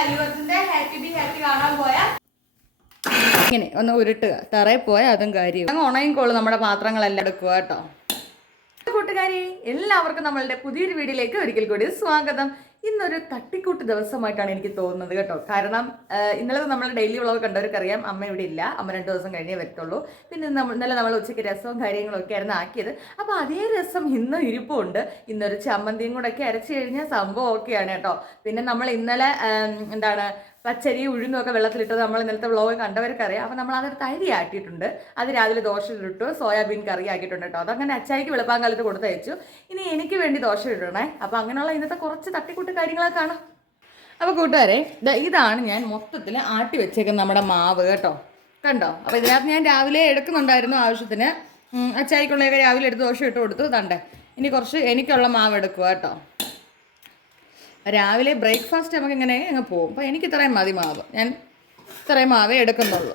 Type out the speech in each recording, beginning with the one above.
അല്ലുവർജിന്റെ happy be happy കാണാൻ പോയാൽ ഇങ്ങനെ ഒന്ന് ഉരുട്ടുക. തറയിൽ പോയാൽ അതും കാര്യം. അങ്ങ് ഉണങ്ങിക്കോളൂ നമ്മുടെ പാത്രങ്ങളെല്ലാം എടുക്കുക കേട്ടോ. കൂട്ടുകാരി, എല്ലാവർക്കും നമ്മളുടെ പുതിയൊരു വീഡിയോയിലേക്ക് ഒരിക്കൽ കൂടി സ്വാഗതം. ഇന്നൊരു തട്ടിക്കൂട്ട് ദിവസമായിട്ടാണ് എനിക്ക് തോന്നുന്നത് കേട്ടോ. കാരണം ഇന്നലെ നമ്മൾ ഡെയിലി വ്ളോഗ് കണ്ടവർക്കറിയാം, അമ്മ ഇവിടെ ഇല്ല. അമ്മ 2 ദിവസം കഴിഞ്ഞേ വരത്തുള്ളൂ. പിന്നെ ഇന്നലെ നമ്മൾ ഉച്ചയ്ക്ക് രസവും കാര്യങ്ങളൊക്കെ ആയിരുന്നു ആക്കിയത്. അപ്പോൾ അതേ രസം ഇന്നും ഇരിപ്പുണ്ട്. ഇന്നൊരു ചമ്മന്തിയും കൂടെ ഒക്കെ അരച്ച് കഴിഞ്ഞാൽ സംഭവം ഓക്കെയാണ് കേട്ടോ. പിന്നെ നമ്മൾ ഇന്നലെ പച്ചരി ഉഴുന്നൊക്കെ വെള്ളത്തിലിട്ടത് നമ്മൾ ഇന്നലത്തെ വ്ളോഗ് കണ്ടവർക്കറിയാം. അപ്പോൾ നമ്മൾ അതൊരു തരി ആട്ടിയിട്ടുണ്ട്. അത് രാവിലെ ദോശ ഇട്ടു, സോയാബീൻ കറി ആക്കിയിട്ടുണ്ട് കേട്ടോ. അതങ്ങനെ അച്ചായിക്ക് വെളുപ്പാങ്കാലത്ത് കൊടുത്തയച്ചു. ഇനി എനിക്ക് വേണ്ടി ദോശ ഇടണേ. അപ്പോൾ അങ്ങനെയുള്ള ഇന്നത്തെ കുറച്ച് തട്ടിക്കൂട്ട് കാര്യങ്ങളൊക്കെ കാണാം. അപ്പോൾ കൂട്ടുകാരെ, ഇതാണ് ഞാൻ മൊത്തത്തിൽ ആട്ടി വെച്ചേക്കുന്നത് നമ്മുടെ മാവ് കേട്ടോ. കണ്ടോ? അപ്പോൾ ഇതിനകത്ത് ഞാൻ രാവിലെ എടുക്കുന്നുണ്ടായിരുന്നു ആവശ്യത്തിന്. അച്ചായിക്കുള്ളതൊക്കെ രാവിലെ എടുത്ത് ദോശ ഇട്ട് കൊടുത്തു. തണ്ടേ ഇനി കുറച്ച് എനിക്കുള്ള മാവ് എടുക്കുക കേട്ടോ. രാവിലെ ബ്രേക്ക്ഫാസ്റ്റ് നമുക്ക് ഇങ്ങനെ അങ്ങ് പോകും. അപ്പോൾ എനിക്ക് ഇത്രയും മതി മാവ്. ഞാൻ ഇത്രയും മാവേ എടുക്കുന്നുള്ളൂ.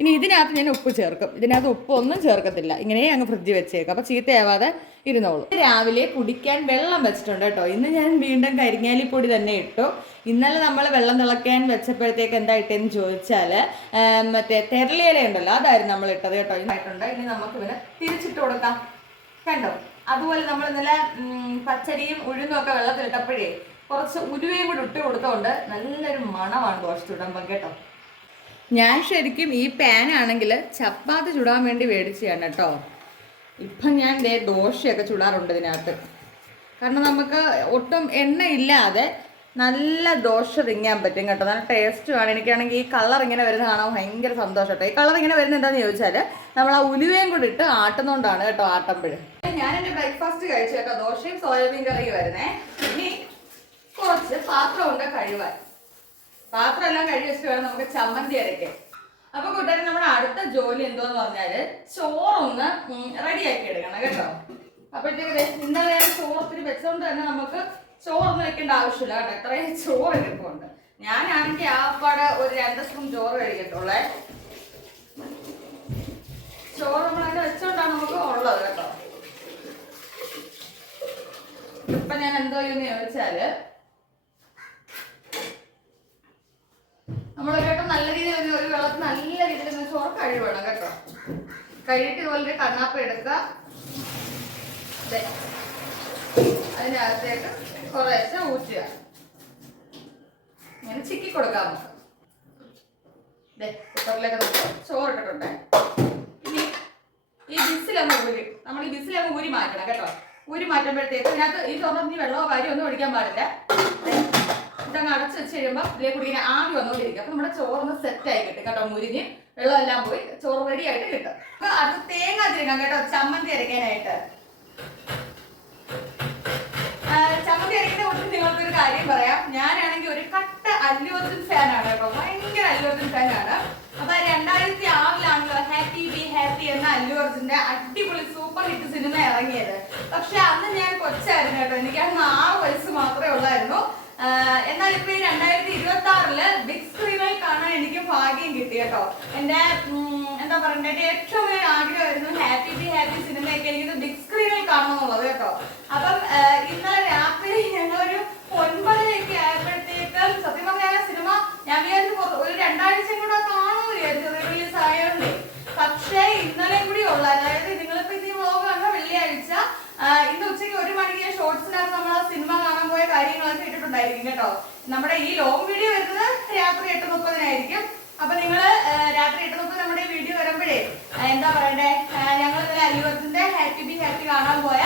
ഇനി ഇതിനകത്ത് ഞാൻ ഉപ്പ് ചേർക്കും. ഇതിനകത്ത് ഉപ്പ് ഒന്നും ചേർക്കത്തില്ല. ഇങ്ങനെ അങ്ങ് ഫ്രിഡ്ജിൽ വെച്ചേക്കും. അപ്പോൾ ചീത്തയാവാതെ ഇരുന്നോളൂ. രാവിലെ കുടിക്കാൻ വെള്ളം വെച്ചിട്ടുണ്ട് കേട്ടോ. ഇന്ന് ഞാൻ വീണ്ടും കരിങ്ങാലിപ്പൊടി തന്നെ ഇട്ടു. ഇന്നലെ നമ്മൾ വെള്ളം തിളയ്ക്കാൻ വെച്ചപ്പോഴത്തേക്ക് എന്താ ഇട്ടെന്ന് ചോദിച്ചാൽ മറ്റേ തെരളിയില ഉണ്ടല്ലോ, അതായിരുന്നു നമ്മൾ ഇട്ടത് കേട്ടോ. ഇതായിട്ടുണ്ട്. ഇനി നമുക്ക് ഇവനെ തിരിച്ചിട്ട് കൊടുക്കാം. കണ്ടോ? അതുപോലെ നമ്മൾ ഇന്നലെ പച്ചരിയും ഉഴുന്നും ഒക്കെ വെള്ളത്തിലിട്ടപ്പോഴേ കുറച്ച് ഉലുവയും കൂടി ഇട്ട് കൊടുത്തോണ്ട് നല്ലൊരു മണമാണ് ദോശ ചുടുമ്പോൾ കേട്ടോ. ഞാൻ ശരിക്കും ഈ പാനാണെങ്കിൽ ചപ്പാത്തി ചുടാൻ വേണ്ടി മേടിച്ചതാണ് കേട്ടോ. ഇപ്പം ഞാൻ ദോശയൊക്കെ ചുടാറുണ്ട് ഇതിനകത്ത്. കാരണം നമുക്ക് ഒട്ടും എണ്ണ ഇല്ലാതെ നല്ല ദോശ തിങ്ങാൻ പറ്റും കേട്ടോ. നല്ല ടേസ്റ്റുമാണ്. എനിക്കാണെങ്കിൽ ഈ കളർ ഇങ്ങനെ വരുന്ന കാണാൻ ഭയങ്കര സന്തോഷം കേട്ടോ. ഈ കളർ ഇങ്ങനെ വരുന്നത് എന്താണെന്ന് ചോദിച്ചാൽ നമ്മൾ ആ ഉലുവയും കൂടി ഇട്ട് ആട്ടുന്നതുകൊണ്ടാണ് കേട്ടോ. ആട്ടുമ്പോഴും ഞാൻ എൻ്റെ ബ്രേക്ക്ഫാസ്റ്റ് കഴിച്ചു കേട്ടോ. ദോശയും സോയാബീൻ കറിയും വരുന്നേ. ഇനി കുറച്ച് പാത്രമുണ്ട് കഴുകാൻ. പാത്രം എല്ലാം കഴുകി വെച്ചിട്ട് വേണം നമുക്ക് ചമ്മന്തി അരയ്ക്കാൻ. അപ്പൊ കൂട്ടുകാരെ, നമ്മുടെ അടുത്ത ജോലി എന്തോന്ന് പറഞ്ഞാല് ചോറൊന്ന് റെഡിയാക്കി എടുക്കണം കേട്ടോ. അപ്പോഴത്തേക്ക് ഇന്നലെ ചോറത്തിന് വെച്ചോണ്ട് തന്നെ നമുക്ക് ചോറൊന്നും വെക്കേണ്ട ആവശ്യമില്ല കേട്ടോ. ഇത്രയും ചോറ് എടുക്കുന്നുണ്ട്. ഞാനാണെങ്കിൽ ആപ്പാടെ ഒരു 2 സ്പൂൺ ചോറ് കഴിക്കട്ടുള്ളേ. ചോറ് നമ്മളതിനെ വെച്ചോണ്ടാണ് നമുക്ക് ഉള്ളത് കേട്ടോ. ഇപ്പൊ ഞാൻ എന്തോ ചെയ്യുന്ന ചോദിച്ചാല് നമ്മൾ കേട്ടോ നല്ല രീതിയിൽ ഒരു വെള്ളത്തിൽ നല്ല രീതിയിൽ ചോറ് കഴുകണം കേട്ടോ. കഴുകിട്ട് ഇതുപോലെ കണ്ണാപ്പ എടുക്കുക. അതിനകത്തേക്ക് കുറേശ്ശെ ഊറ്റുക. ഇങ്ങനെ ചിക്കി കൊടുക്കാം നമുക്ക്. കുക്കറിലേക്ക് നമുക്ക് ചോറ് ഇട്ടിട്ടുണ്ടേ. ഇനി ഈ ബിസിലങ്ങ് ഊരി നമ്മൾ ഈ ബിസിലങ്ങ് ഊരി മാറ്റണം കേട്ടോ. ഊരി മാറ്റുമ്പോഴത്തേക്ക് ഇതിനകത്ത് ഈ ചോറിന് വെള്ളമോ കാര്യമോ ഒന്നും ഒഴിക്കാൻ പാടില്ല. ഇതങ്ങ് അടച്ച് വെച്ച് കഴിയുമ്പോൾ ഇതിലേക്ക് കൂടി ഇങ്ങനെ ആവി വന്നുകൊണ്ടിരിക്കും. അപ്പൊ നമ്മുടെ ചോറൊന്ന് സെറ്റായി കിട്ടും കേട്ടോ. മുരിഞ്ഞ് വെള്ളമെല്ലാം പോയി ചോറ് റെഡി ആയിട്ട് കിട്ടും. അപ്പൊ അത് തേങ്ങ തിരിക്കണം കേട്ടോ ചമ്മന്തി അരയ്ക്കാനായിട്ട്. ചമ്മന്തി അരയ്ക്കുന്ന കൂട്ടത്തിൽ നിങ്ങൾക്കൊരു കാര്യം പറയാം. ഞാനാണെങ്കിൽ ഒരു കട്ട അല്ലു അർജുൻ ഫാനാണ് കേട്ടോ. ഭയങ്കര അല്ലു അർജുൻ ഫാനാണ്. അപ്പൊ 2006 ഹാപ്പി ബി ഹാപ്പി എന്ന അല്ലു അർജുന്റെ അടിപൊളി സൂപ്പർ ഹിറ്റ് സിനിമ ഇറങ്ങിയത്. പക്ഷെ അന്ന് ഞാൻ കൊച്ചായിരുന്നു കേട്ടോ. എനിക്ക് അന്ന് 6 വയസ്സ് മാത്രമേ ഉള്ളായിരുന്നു. എന്നാൽ ഇപ്പൊ ഈ 2026 ബിഗ് സ്ക്രീനിൽ കാണാൻ എനിക്ക് ഭാഗ്യം കിട്ടി കേട്ടോ. എന്റെ എന്താ പറയണ്ടേ, എന്റെ ഏറ്റവും വലിയ ആഗ്രഹമായിരുന്നു ഹാപ്പി ബി ഹാപ്പി സിനിമയൊക്കെ എനിക്ക് ബിഗ് സ്ക്രീനിൽ കാണണമെന്നുള്ളത് കേട്ടോ. അപ്പം ഇന്നലെ രാത്രി ഞങ്ങളൊരു 9:30 ആയപ്പോഴത്തേക്കും സത്യം പറഞ്ഞ സിനിമ ഞാൻ വിചാരിച്ചു ഒരു 2 ആഴ്ചയും കൂടെ കാണുമെന്ന് വിചാരിച്ചു റിലീസ് ആയതുകൊണ്ട്. പക്ഷേ ഇന്നലെയും കൂടി ഉള്ളായിരുന്നു. അതായത് നിങ്ങളിപ്പോ ഇത് വ്ളോഗ് കണ്ട വെള്ളിയാഴ്ച ഇന്ന് ഉച്ചയ്ക്ക് 1 മണിക്ക് ഷോർട്സിനകത്ത് നമ്മൾ ആ സിനിമ കാണാൻ പോയ കാര്യങ്ങളൊക്കെ ഇട്ടിട്ടുണ്ടായിരിക്കും കേട്ടോ. നമ്മുടെ ഈ ലോങ് വീഡിയോ വരുന്നത് രാത്രി 8:30 അപ്പൊ നിങ്ങള് രാത്രി 8:30 നമ്മുടെ ഈ വീഡിയോ വരുമ്പോഴേ എന്താ പറയണ്ടേ, ഞങ്ങൾ ഇന്നലെ അല്ലു അർജുന്റെ ഹാപ്പി ബി ഹാപ്പി കാണാൻ പോയ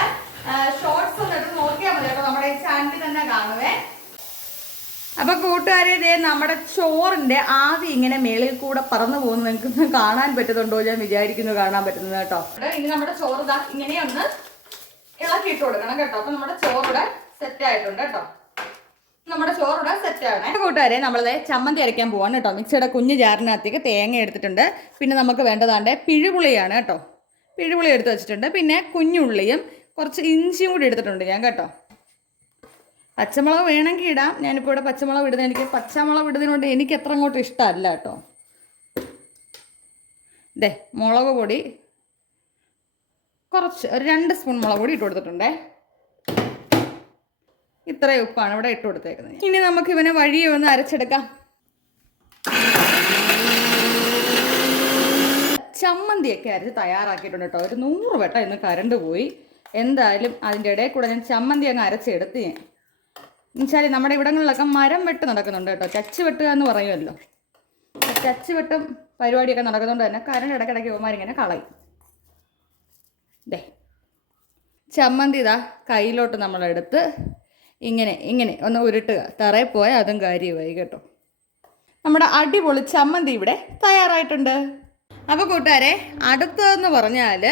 ഷോർട്സ് ഒന്ന് എടുത്ത് നോക്കിയാൽ മതി കേട്ടോ. നമ്മുടെ ഈ ചാനലിൽ തന്നെ കാണുവേ. അപ്പൊ കൂട്ടുകാരെ, നമ്മുടെ ചോറിന്റെ ആവി ഇങ്ങനെ മേളിൽ കൂടെ പറന്നു പോകുന്നത് നിങ്ങൾക്ക് കാണാൻ പറ്റുന്നുണ്ടോ? ഞാൻ വിചാരിക്കുന്നു കാണാൻ പറ്റുന്നത് കേട്ടോ. ഇനി നമ്മുടെ ചോറ് ഇങ്ങനെയൊന്ന് ഇളക്കി ഇട്ട് കൊടുക്കണം കേട്ടോ. അപ്പൊ നമ്മുടെ ചോറിവിടെ സെറ്റ് ആയിട്ടുണ്ട് കേട്ടോ. നമ്മുടെ ചോറിവിടെ സെറ്റ് ആവണേ. കൂട്ടുകാരെ, നമ്മളത് ചമ്മന്തി അരയ്ക്കാൻ പോവാണ് കേട്ടോ. മിക്സിയുടെ കുഞ്ഞു ജാറിനകത്തേക്ക് തേങ്ങ എടുത്തിട്ടുണ്ട്. പിന്നെ നമുക്ക് വേണ്ടതാണ്ട് പിഴുപുളിയാണ് കേട്ടോ. പിഴുപുളി എടുത്ത് വെച്ചിട്ടുണ്ട്. പിന്നെ കുഞ്ഞുള്ളിയും കുറച്ച് ഇഞ്ചിയും കൂടി എടുത്തിട്ടുണ്ട് ഞാൻ കേട്ടോ. പച്ചമുളക് വേണമെങ്കിൽ ഇടാം. ഞാനിപ്പോൾ ഇവിടെ പച്ചമുളക് ഇടുന്നത് പച്ചമുളക് ഇടുന്നതിനോട് എനിക്ക് എത്ര അങ്ങോട്ട് ഇഷ്ടമല്ല കേട്ടോ. മുളക് പൊടി കുറച്ച് ഒരു 2 സ്പൂൺ മുളക് പൊടി ഇട്ട് കൊടുത്തിട്ടുണ്ടേ. ഇത്രയും ഉപ്പാണ് ഇവിടെ ഇട്ട് കൊടുത്തേക്കുന്നത്. ഇനി നമുക്ക് ഇവനെ വഴിയെ ഒന്ന് അരച്ചെടുക്കാം. ചമ്മന്തിയൊക്കെ അരച്ച് തയ്യാറാക്കിയിട്ടുണ്ട് കേട്ടോ. ഒരു 100 വട്ടം ഇന്ന് കറണ്ട് പോയി. എന്തായാലും അതിൻ്റെ ഇടയിൽ കൂടെ ഞാൻ ചമ്മന്തി അങ്ങ് അരച്ചെടുത്ത് ഞാൻ എന്നുവെച്ചാൽ നമ്മുടെ ഇവിടങ്ങളിലൊക്കെ മരം വെട്ട് നടക്കുന്നുണ്ട് കേട്ടോ. ചച്ച് വെട്ടുക എന്ന് പറയുമല്ലോ. ചച്ച് വെട്ടും പരിപാടിയൊക്കെ നടക്കുന്നതുകൊണ്ട് തന്നെ കറണ്ട് ഇടയ്ക്കിടയ്ക്ക് ഇവന്മാരിങ്ങനെ കളയും. ദേ ചമ്മന്തി ഇതാ കയ്യിലോട്ട് നമ്മളെടുത്ത് ഇങ്ങനെ ഒന്ന് ഉരുട്ടുക. തറയിൽ പോയാൽ അതും കാര്യമായി കേട്ടോ. നമ്മുടെ അടിപൊളി ചമ്മന്തി ഇവിടെ തയ്യാറായിട്ടുണ്ട്. അപ്പോൾ കൂട്ടുകാരെ, അടുത്തതെന്ന് പറഞ്ഞാൽ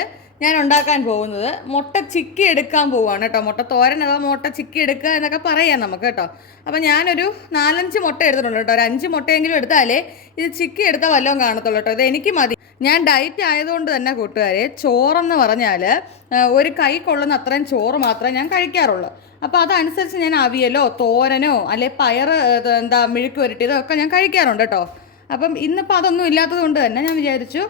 ഞാൻ ഉണ്ടാക്കാൻ പോകുന്നത് മുട്ട ചിക്കി എടുക്കാൻ പോവുകയാണ് കേട്ടോ. മുട്ട തോരൻ അഥവാ മുട്ട ചിക്കി എടുക്കുക എന്നൊക്കെ പറയാം നമുക്ക് കേട്ടോ. അപ്പോൾ ഞാനൊരു 4-5 മുട്ട എടുത്തിട്ടുണ്ട് കേട്ടോ. ഒരു 5 മുട്ടയെങ്കിലും എടുത്താലേ ഇത് ചിക്കി എടുത്താൽ വല്ലതും കാണത്തുള്ളൂ കേട്ടോ. ഇത് എനിക്ക് മതി. ഞാൻ ഡയറ്റ് ആയതുകൊണ്ട് തന്നെ കൂട്ടുകാരെ, ചോറെന്ന് പറഞ്ഞാൽ ഒരു കൈ കൊള്ളുന്ന അത്രയും ചോറ് മാത്രമേ ഞാൻ കഴിക്കാറുള്ളൂ. അപ്പോൾ അതനുസരിച്ച് ഞാൻ അവിയലോ തോരനോ അല്ലെ പയറ് മെഴുക്ക് പുരട്ടിയതോ ഒക്കെ ഞാൻ കഴിക്കാറുണ്ട് കേട്ടോ. അപ്പം ഇന്നിപ്പോൾ അതൊന്നും ഇല്ലാത്തത് കൊണ്ട് തന്നെ ഞാൻ വിചാരിച്ചു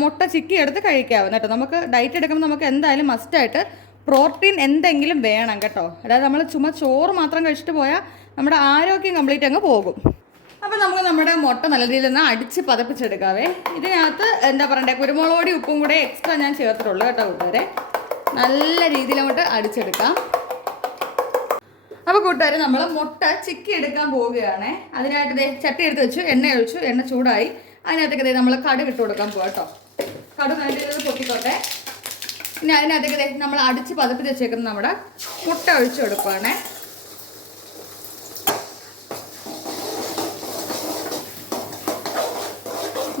മുട്ട ചിക്കി എടുത്ത് കഴിക്കാവുന്ന കേട്ടോ. നമുക്ക് ഡയറ്റ് എടുക്കുമ്പോൾ നമുക്ക് എന്തായാലും മസ്റ്റായിട്ട് പ്രോട്ടീൻ എന്തെങ്കിലും വേണം കേട്ടോ. അതായത് നമ്മൾ ചുമ്മാ ചോറ് മാത്രം കഴിച്ചിട്ട് പോയാൽ നമ്മുടെ ആരോഗ്യം കംപ്ലീറ്റ് അങ്ങ് പോകും. അപ്പോൾ നമുക്ക് നമ്മുടെ മുട്ട നല്ല രീതിയിൽ ഒന്ന് അടിച്ച് പതപ്പിച്ചെടുക്കാവേ. ഇതിനകത്ത് എന്താ പറയണ്ടേ, കുരുമുളക് പൊടി ഉപ്പും കൂടെ എക്സ്ട്രാ ഞാൻ ചേർത്തിട്ടുള്ളൂ കേട്ടോ കൂട്ടുകാരെ. നല്ല രീതിയിൽ അങ്ങോട്ട് അടിച്ചെടുക്കാം. അപ്പോൾ കൂട്ടുകാർ, നമ്മൾ മുട്ട ചിക്കി എടുക്കാൻ പോവുകയാണ്. അതിനായിട്ട് ചട്ടി എടുത്ത് വെച്ചു, എണ്ണ ഒഴിച്ചു, എണ്ണ ചൂടായി. അതിനകത്തേക്ക് നമ്മൾ കടുക് ഇട്ട് കൊടുക്കാൻ പോകാം കേട്ടോ. കടുക് നല്ല രീതിയിൽ പൊട്ടിക്കോട്ടെ. പിന്നെ അതിനകത്തേക്ക് നമ്മൾ അടിച്ച് പതപ്പിച്ച് വെച്ചേക്കുന്ന നമ്മുടെ മുട്ട ഒഴിച്ചു കൊടുക്കുകയാണ്.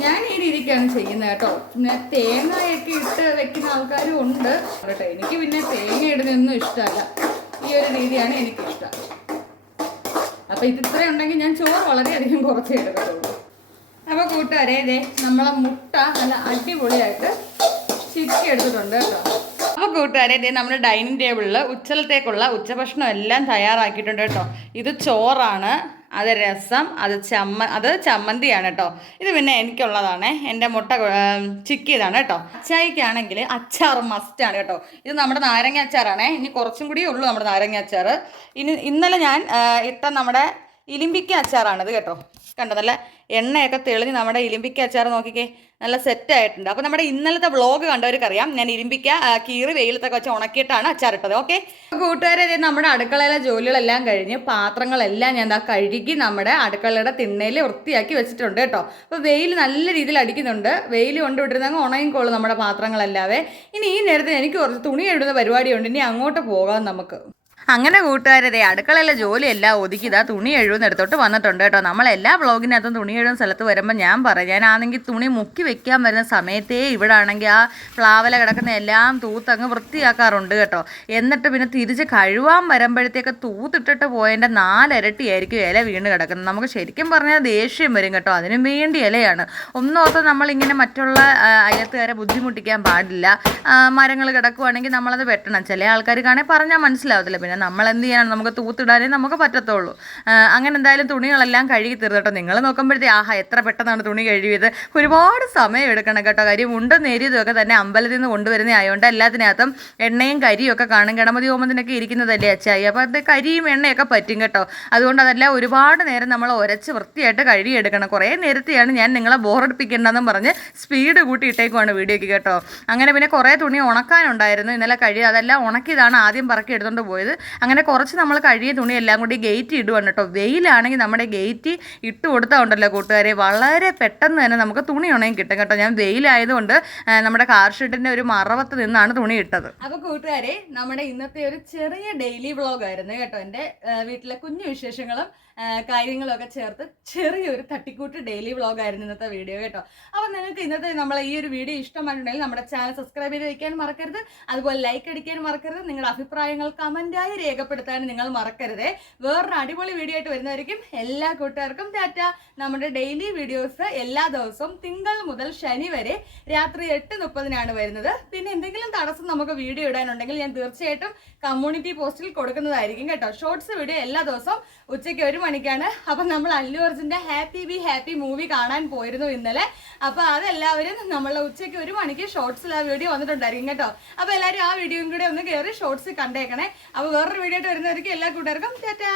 ഞാൻ ഈ രീതിക്കാണ് ചെയ്യുന്നത് കേട്ടോ. പിന്നെ തേങ്ങയൊക്കെ ഇട്ട് വെക്കുന്ന ആൾക്കാരും ഉണ്ട് കേട്ടോ. എനിക്ക് പിന്നെ തേങ്ങ ഇടുന്നതൊന്നും ഇഷ്ടമല്ല. ഈ ഒരു രീതിയാണ് എനിക്കിഷ്ടം. അപ്പോൾ ഇത് ഇത്രയും ഉണ്ടെങ്കിൽ ഞാൻ ചോറ് വളരെയധികം കുറച്ചേ എടുക്കത്തുള്ളൂ. അപ്പോൾ കൂട്ടുകാരെ, നമ്മളെ മുട്ട നല്ല അടിപൊളിയായിട്ട് ചിക്കി എടുത്തിട്ടുണ്ട് കേട്ടോ. അപ്പോൾ കൂട്ടുകാരെ, നമ്മുടെ ഡൈനിങ് ടേബിളിൽ ഉച്ചലത്തേക്കുള്ള ഉച്ചഭക്ഷണം എല്ലാം തയ്യാറാക്കിയിട്ടുണ്ട് കേട്ടോ. ഇത് ചോറാണ്, അത് രസം, അത് ചമ്മന്തിയാണ് കേട്ടോ. ഇത് പിന്നെ എനിക്കുള്ളതാണ്, എൻ്റെ മുട്ട ചിക്കിയതാണ് കേട്ടോ. അച്ചായിക്കാണെങ്കിൽ അച്ചാർ മസ്റ്റാണ് കേട്ടോ. ഇത് നമ്മുടെ നാരങ്ങ അച്ചാറാണേ. ഇനി കുറച്ചും കൂടിയേ ഉള്ളൂ നമ്മുടെ നാരങ്ങ അച്ചാർ. ഇന്നലെ ഞാൻ ഇട്ട നമ്മുടെ ഇലിമ്പിക്ക അച്ചാറാണിത് കേട്ടോ. കണ്ടോ, നല്ല എണ്ണയൊക്കെ തെളിഞ്ഞ് നമ്മുടെ ഇലിമ്പിക്ക അച്ചാർ നോക്കിക്കേ, നല്ല സെറ്റായിട്ടുണ്ട്. അപ്പോൾ നമ്മുടെ ഇന്നലത്തെ വ്ളോഗ് കണ്ടവർക്കറിയാം, ഞാൻ ഇലിമ്പിക്ക കീറി വെയിലത്തൊക്കെ വെച്ച് ഉണക്കിയിട്ടാണ് അച്ചാറിട്ടത്. ഓക്കെ കൂട്ടുകാരെ, നമ്മുടെ അടുക്കളയിലെ ജോലികളെല്ലാം കഴിഞ്ഞ് പാത്രങ്ങളെല്ലാം ഞാൻ കഴുകി നമ്മുടെ അടുക്കളയുടെ തിണ്ണയിൽ വൃത്തിയാക്കി വെച്ചിട്ടുണ്ട് കേട്ടോ. അപ്പോൾ വെയിൽ നല്ല രീതിയിൽ അടിക്കുന്നുണ്ട്. വെയിൽ കൊണ്ടുവിട്ടിരുന്നെങ്കിൽ ഉണങ്ങിക്കോളും നമ്മുടെ പാത്രങ്ങളെല്ലാവേ. ഇനി ഈ നേരത്തെ എനിക്ക് കുറച്ച് തുണി എഴുതുന്ന പരിപാടിയുണ്ട്. ഇനി അങ്ങോട്ട് പോകാം നമുക്ക്. അങ്ങനെ കൂട്ടുകാരെ, അടുക്കളയിലെ ജോലിയെല്ലാം ഒതുക്കിയതാ തുണി എഴുതുന്നിടത്തോട്ട് വന്നിട്ടുണ്ട് കേട്ടോ. നമ്മളെല്ലാ വ്ളോഗിനകത്തും തുണി എഴുതുന്ന സ്ഥലത്ത് വരുമ്പോൾ ഞാനാണെങ്കിൽ തുണി മുക്കി വെക്കാൻ വരുന്ന സമയത്തേ ഇവിടെ ആണെങ്കിൽ ആ പ്ലാവല കിടക്കുന്ന എല്ലാം തൂത്തങ്ങ് വൃത്തിയാക്കാറുണ്ട് കേട്ടോ. എന്നിട്ട് പിന്നെ തിരിച്ച് കഴുവാൻ വരുമ്പോഴത്തേക്ക് തൂത്തിട്ടിട്ട് പോയതിൻ്റെ 4 ഇരട്ടിയായിരിക്കും ഇല വീണ് കിടക്കുന്നത്. നമുക്ക് ശരിക്കും പറഞ്ഞാൽ ദേഷ്യം വരും കേട്ടോ. അതിനും വേണ്ടി ഇലയാണ്. ഒന്നോർത്ത് നമ്മളിങ്ങനെ മറ്റുള്ള അയൽത്തുകാരെ ബുദ്ധിമുട്ടിക്കാൻ പാടില്ല. മരങ്ങൾ കിടക്കുവാണെങ്കിൽ നമ്മളത് വെട്ടണം. ചില ആൾക്കാർക്കാണെങ്കിൽ പറഞ്ഞാൽ മനസ്സിലാവത്തില്ല. പിന്നെ നമ്മൾ എന്ത് ചെയ്യാനാണ്, നമുക്ക് തൂത്തിടാനേ നമുക്ക് പറ്റത്തുള്ളൂ. അങ്ങനെ എന്തായാലും തുണികളെല്ലാം കഴുകി തീർന്നു. നിങ്ങൾ നോക്കുമ്പോഴത്തേ എത്ര പെട്ടെന്നാണ് തുണി കഴുകിയത്. ഒരുപാട് സമയം എടുക്കണം കേട്ടോ. കാര്യം ഉണ്ടും നേരിയതുമൊക്കെ തന്നെ അമ്പലത്തിൽ നിന്ന് കൊണ്ടുവരുന്ന ആയതുകൊണ്ട് എല്ലാത്തിനകത്തും എണ്ണയും കരിയും ഒക്കെ കാണും. ഗണപതി ഹോമത്തിനൊക്കെ ഇരിക്കുന്നതല്ലേ അച്ചായി. അപ്പോൾ അത് കരിയും എണ്ണയൊക്കെ പറ്റും കേട്ടോ. അതുകൊണ്ട് അതെല്ലാം ഒരുപാട് നേരം നമ്മൾ ഉരച്ച് വൃത്തിയായിട്ട് കഴുകിയെടുക്കണം. കുറേ നേരത്തെയാണ് ഞാൻ നിങ്ങളെ ബോറടിപ്പിക്കേണ്ടതെന്നും പറഞ്ഞ് സ്പീഡ് കൂട്ടി ഇട്ടേക്കുവാണ് വീഡിയോയ്ക്ക് കേട്ടോ. അങ്ങനെ പിന്നെ കുറേ തുണി ഉണക്കാനുണ്ടായിരുന്നു ഇന്നലെ കഴുകി. അതെല്ലാം ഉണക്കിയതാണ് ആദ്യം പറക്കി എടുത്തുകൊണ്ട് പോയത്. അങ്ങനെ കുറച്ച് നമ്മൾ കഴുകിയ തുണി എല്ലാം കൂടി ഗേറ്റ് ഇടുവാണ് കേട്ടോ. വെയിലാണെങ്കിൽ നമ്മുടെ ഗേറ്റ് ഇട്ട് കൊടുത്താൽ ഉണ്ടല്ലോ കൂട്ടുകാരെ, വളരെ പെട്ടെന്ന് തന്നെ നമുക്ക് തുണി ഉണങ്ങി കിട്ടും കേട്ടോ. ഞാൻ വെയിലായതുകൊണ്ട് നമ്മുടെ കാർ ഷെഡിൻ്റെ ഒരു മറവത്ത് നിന്നാണ് തുണി ഇട്ടത്. അപ്പോൾ കൂട്ടുകാരെ, നമ്മുടെ ഇന്നത്തെ ഒരു ചെറിയ ഡെയിലി വ്ളോഗായിരുന്നു കേട്ടോ. എൻ്റെ വീട്ടിലെ കുഞ്ഞു വിശേഷങ്ങളും കാര്യങ്ങളൊക്കെ ചേർത്ത് ചെറിയൊരു തട്ടിക്കൂട്ട് ഡെയിലി വ്ളോഗായിരുന്നു ഇന്നത്തെ വീഡിയോ കേട്ടോ. അപ്പോൾ നിങ്ങൾക്ക് ഇന്നത്തെ നമ്മളെ ഈ ഒരു വീഡിയോ ഇഷ്ടമായിട്ടുണ്ടെങ്കിൽ നമ്മുടെ ചാനൽ സബ്സ്ക്രൈബ് ചെയ്ത് വയ്ക്കാൻ മറക്കരുത്. അതുപോലെ ലൈക്ക് അടിക്കാൻ മറക്കരുത്. നിങ്ങളുടെ അഭിപ്രായങ്ങൾ കമൻറ്റായി രേഖപ്പെടുത്താൻ നിങ്ങൾ മറക്കരുത്. വേറൊരു അടിപൊളി വീഡിയോ ആയിട്ട് വരുന്നതായിരിക്കും. എല്ലാ കൂട്ടുകാർക്കും ടാറ്റ. നമ്മുടെ ഡെയിലി വീഡിയോസ് എല്ലാ ദിവസവും തിങ്കൾ മുതൽ ശനി വരെ രാത്രി 8:30-നാണ് വരുന്നത്. പിന്നെ എന്തെങ്കിലും തടസ്സം നമുക്ക് വീഡിയോ ഇടാനുണ്ടെങ്കിൽ ഞാൻ തീർച്ചയായിട്ടും കമ്മ്യൂണിറ്റി പോസ്റ്റിൽ കൊടുക്കുന്നതായിരിക്കും കേട്ടോ. ഷോർട്സ് വീഡിയോ എല്ലാ ദിവസവും ഉച്ചയ്ക്ക് 1 മണിക്കാണ്. അപ്പം നമ്മൾ അല്ലു അർജുൻ്റെ ഹാപ്പി ബി ഹാപ്പി മൂവി കാണാൻ പോയിരുന്നു ഇന്നലെ. അപ്പോൾ അതെല്ലാവരും നമ്മളെ ഉച്ചയ്ക്ക് 1 മണിക്ക് ഷോർട്സിൽ ആ വീഡിയോ വന്നിട്ടുണ്ടായിരിക്കും കേട്ടോ. അപ്പോൾ എല്ലാവരും ആ വീഡിയോയും കൂടെ ഒന്ന് കയറി ഷോർട്സ് കണ്ടേക്കണേ. അപ്പോൾ വേറൊരു വീഡിയോ ആയിട്ട് വരുന്നവർക്ക് എല്ലാ കൂട്ടുകാർക്കും ടാറ്റാ.